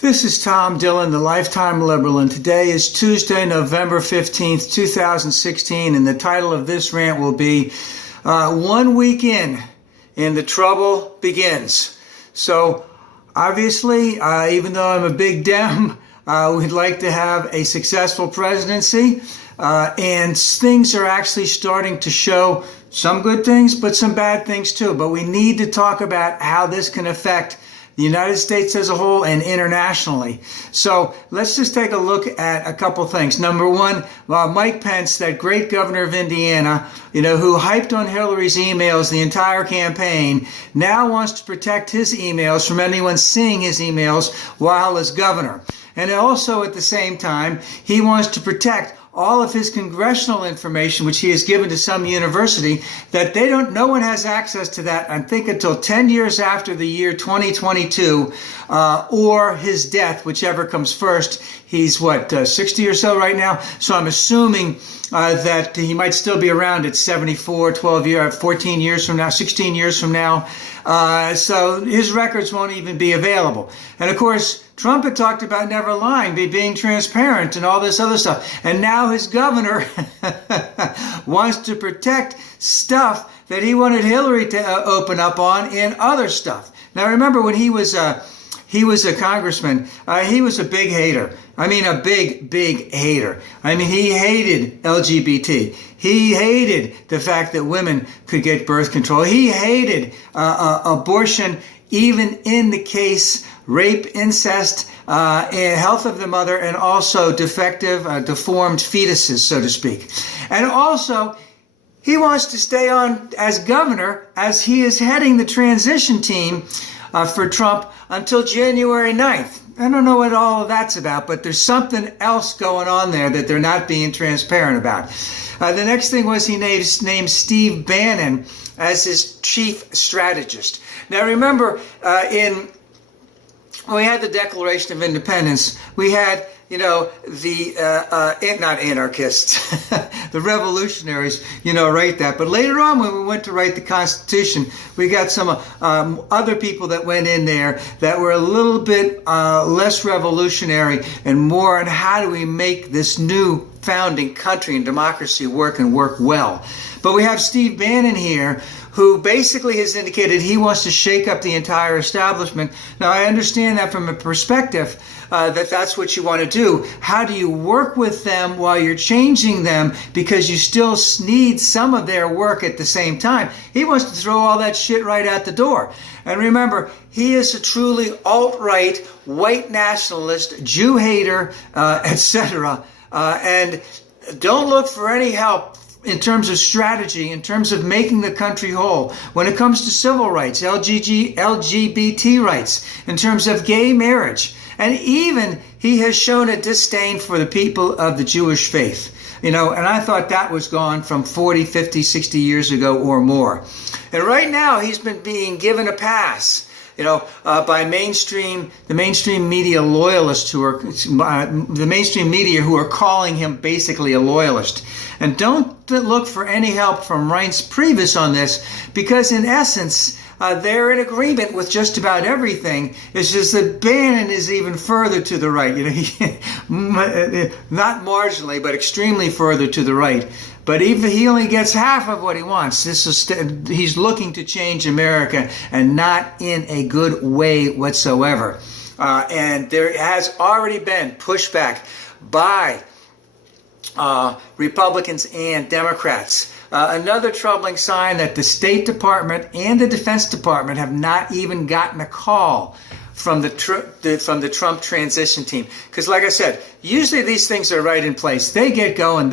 This is Tom Dillon, the Lifetime Liberal, and today is Tuesday, November 15th, 2016, and the title of this rant will be 1 Week In, and the Trouble Begins. So, obviously, even though I'm a big Dem, we'd like to have a successful presidency, and things are actually starting to show some good things, but some bad things too. But we need to talk about how this can affect the United States as a whole and internationally. So let's just take a look at a couple things. Number one, Mike Pence, that great governor of Indiana, who hyped on Hillary's emails the entire campaign, now wants to protect his emails from anyone seeing his emails while as governor. And also at the same time, he wants to protect all of his congressional information, which he has given to some university, that no one has access to that, I think, until 10 years after the year 2022, or his death, whichever comes first. He's 60 or so right now. So I'm assuming that he might still be around at 74, 14 years from now, 16 years from now. So his records won't even be available. And of course, Trump had talked about never lying, being transparent and all this other stuff. And now his governor wants to protect stuff that he wanted Hillary to open up on in other stuff. Now remember, when he was a congressman, he was a big hater. I mean, a big hater. I mean, he hated LGBT. He hated the fact that women could get birth control. He hated abortion, even in the case rape, incest, health of the mother, and also defective, deformed fetuses, so to speak. And also, he wants to stay on as governor as he is heading the transition team for Trump until January 9th. I don't know what all of that's about, but there's something else going on there that they're not being transparent about. The next thing was he named Steve Bannon as his chief strategist. Now remember, when we had the Declaration of Independence, we had, not anarchists, the revolutionaries, write that. But later on, when we went to write the Constitution, we got some other people that went in there that were a little bit less revolutionary and more on how do we make this new founding country and democracy work and work well. But we have Steve Bannon here, who basically has indicated he wants to shake up the entire establishment. Now, I understand that from a perspective that that's what you want to do. How do you work with them while you're changing them, because you still need some of their work at the same time? He wants to throw all that shit right out the door. And remember, he is a truly alt-right, white nationalist, Jew hater, etc. And don't look for any help in terms of strategy, in terms of making the country whole, when it comes to civil rights, LGBT rights, in terms of gay marriage. And even he has shown a disdain for the people of the Jewish faith. And I thought that was gone from 40, 50, 60 years ago or more. And right now he's been being given a pass, by the mainstream media loyalists the mainstream media who are calling him basically a loyalist. And don't look for any help from Reince Priebus on this, because in essence, they're in agreement with just about everything. It's just that Bannon is even further to the right. Not marginally, but extremely further to the right. But even he only gets half of what he wants. He's looking to change America, and not in a good way whatsoever. And there has already been pushback by Republicans and Democrats. Another troubling sign that the State Department and the Defense Department have not even gotten a call from the Trump transition team. Because like I said, usually these things are right in place. They get going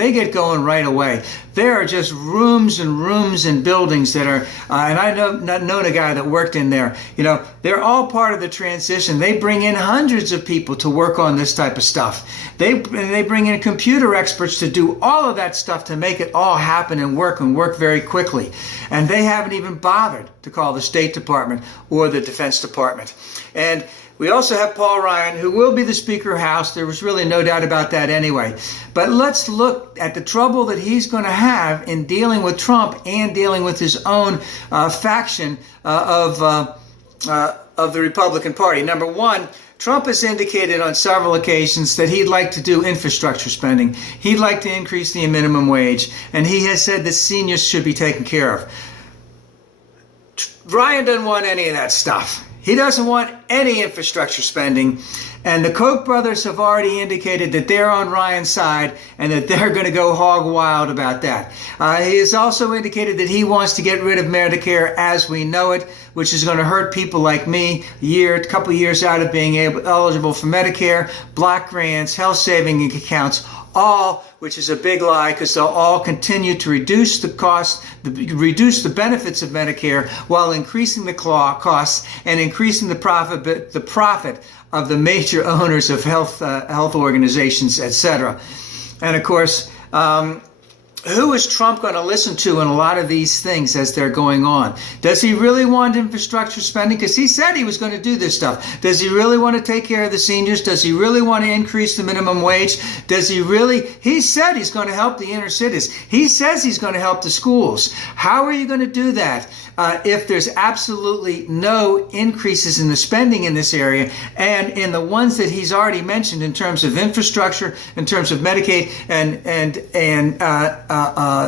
right away. There are just rooms and buildings that are, and I known a guy that worked in there. They're all part of the transition. They bring in hundreds of people to work on this type of stuff. They bring in computer experts to do all of that stuff to make it all happen and work very quickly. And they haven't even bothered to call the State Department or the Defense Department. And we also have Paul Ryan, who will be the Speaker of the House. There was really no doubt about that anyway. But let's look at the trouble that he's going to have in dealing with Trump and dealing with his own faction of the Republican Party. Number one, Trump has indicated on several occasions that he'd like to do infrastructure spending. He'd like to increase the minimum wage, and he has said that seniors should be taken care of. Ryan doesn't want any of that stuff. He doesn't want any infrastructure spending. And the Koch brothers have already indicated that they're on Ryan's side and that they're going to go hog wild about that. He has also indicated that he wants to get rid of Medicare as we know it, which is going to hurt people like me a couple years out of being eligible for Medicare, block grants, health saving accounts, all, which is a big lie, because they'll all continue to reduce the cost, reduce the benefits of Medicare while increasing the costs and increasing the profit of the major owners of health organizations, etc. And of course, who is Trump going to listen to in a lot of these things as they're going on? Does he really want infrastructure spending? Because he said he was going to do this stuff. Does he really want to take care of the seniors? Does he really want to increase the minimum wage? Does he really? He said he's going to help the inner cities. He says he's going to help the schools. How are you going to do that if there's absolutely no increases in the spending in this area and in the ones that he's already mentioned in terms of infrastructure, in terms of Medicaid and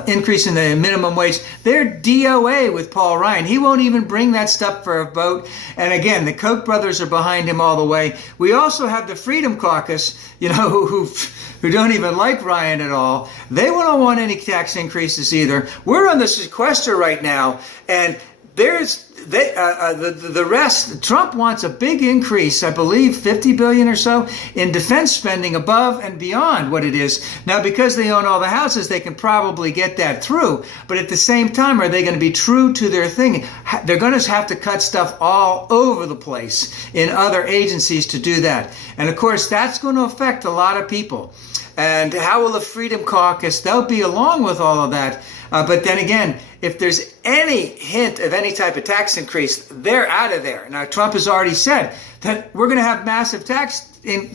increase in the minimum wage? They're DOA with Paul Ryan. He won't even bring that stuff for a vote. And again, the Koch brothers are behind him all the way. We also have the Freedom Caucus, who don't even like Ryan at all. They don't want any tax increases either. We're on the sequester right now, and the rest. Trump wants a big increase, I believe 50 billion or so, in defense spending above and beyond what it is. Now, because they own all the houses, they can probably get that through. But at the same time, are they going to be true to their thing? They're going to have to cut stuff all over the place in other agencies to do that. And of course, that's going to affect a lot of people. And how will the Freedom Caucus, they'll be along with all of that. But then again, if there's any hint of any type of tax increase, they're out of there. Now, Trump has already said that we're going to have massive tax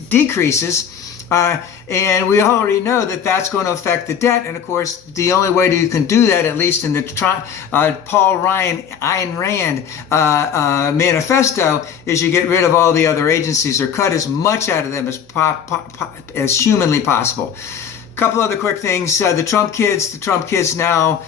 decreases. And we already know that that's going to affect the debt. And of course, the only way that you can do that, at least in the Paul Ryan, Ayn Rand manifesto, is you get rid of all the other agencies or cut as much out of them as humanly possible. A couple other quick things. The Trump kids now,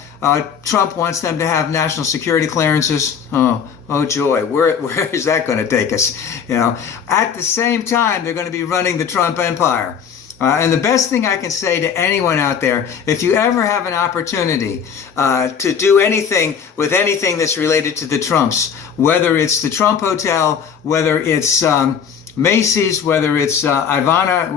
Trump wants them to have national security clearances. Oh joy, where is that going to take us? At the same time, they're going to be running the Trump empire. And the best thing I can say to anyone out there, if you ever have an opportunity to do anything with anything that's related to the Trumps, whether it's the Trump Hotel, whether it's Macy's, whether it's Ivanka,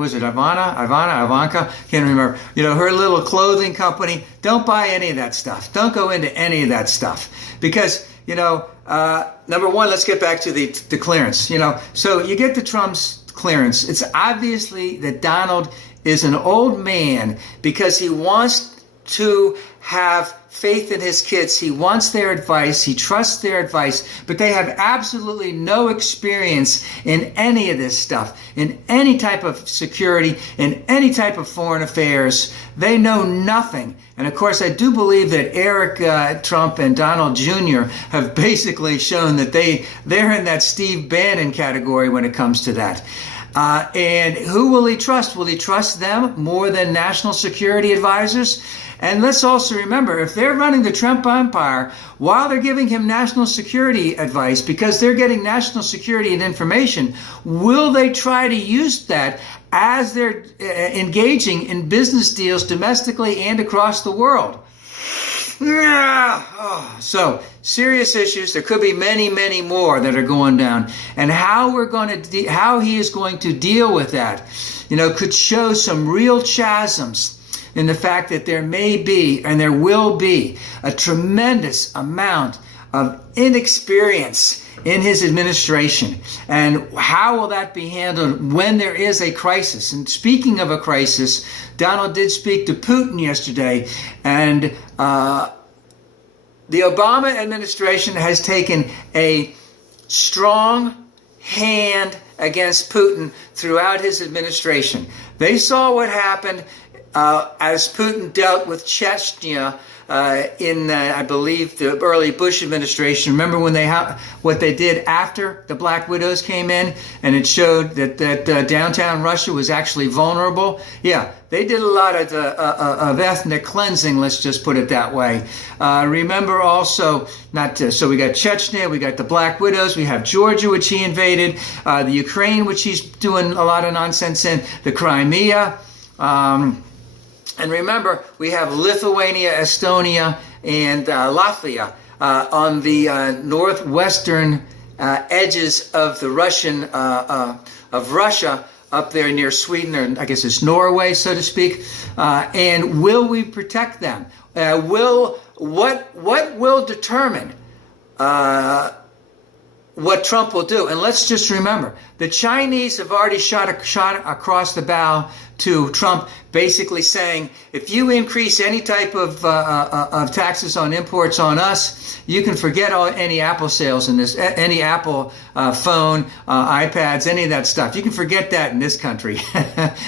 can't remember, her little clothing company, don't buy any of that stuff. Don't go into any of that stuff. Because, number one, let's get back to the clearance. So you get the Trump's clearance. It's obviously that Donald is an old man because he wants to have faith in his kids. He wants their advice. He trusts their advice, but they have absolutely no experience in any of this stuff, in any type of security, in any type of foreign affairs. They know nothing. And of course, I do believe that Eric Trump and Donald Jr. have basically shown that they're in that Steve Bannon category when it comes to that. And who will he trust? Will he trust them more than national security advisors? And let's also remember, if they're running the Trump empire while they're giving him national security advice because they're getting national security and information, will they try to use that as they're engaging in business deals domestically and across the world? So serious issues. There could be many, many more that are going down, and how he is going to deal with that, could show some real chasms in the fact that there may be and there will be a tremendous amount of inexperience in his administration. And how will that be handled when there is a crisis? And speaking of a crisis, Donald did speak to Putin yesterday, and the Obama administration has taken a strong hand against Putin throughout his administration. They saw what happened as Putin dealt with Chechnya I believe, the early Bush administration. Remember when what they did after the Black Widows came in, and it showed that downtown Russia was actually vulnerable? Yeah, they did a lot of ethnic cleansing, let's just put it that way. Remember also, so we got Chechnya, we got the Black Widows, we have Georgia, which he invaded, the Ukraine, which he's doing a lot of nonsense in, the Crimea. And remember, we have Lithuania, Estonia, and Latvia on the northwestern edges of the Russia, up there near Sweden, or I guess it's Norway, so to speak. And will we protect them? What will determine what Trump will do? And let's just remember, the Chinese have already shot across the bow to Trump, basically saying, if you increase any type of taxes on imports on us, you can forget any Apple sales in this, any Apple phone, iPads, any of that stuff. You can forget that in this country.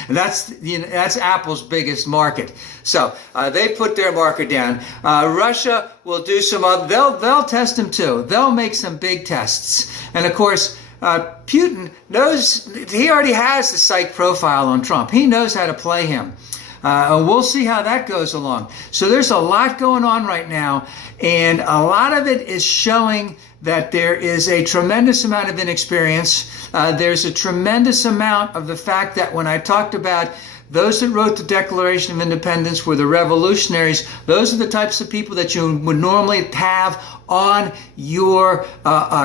That's Apple's biggest market. So they put their market down. Russia will do some other, they'll test them too. They'll make some big tests. And of course, Putin knows, he already has the psych profile on Trump. He knows how to play him. We'll see how that goes along. So there's a lot going on right now, and a lot of it is showing that there is a tremendous amount of inexperience. There's a tremendous amount of the fact that when I talked about those that wrote the Declaration of Independence were the revolutionaries. Those are the types of people that you would normally have on your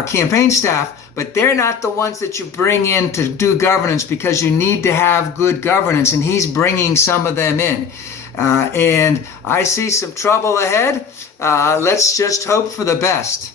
campaign staff, but they're not the ones that you bring in to do governance, because you need to have good governance, and he's bringing some of them in. And I see some trouble ahead. Let's just hope for the best.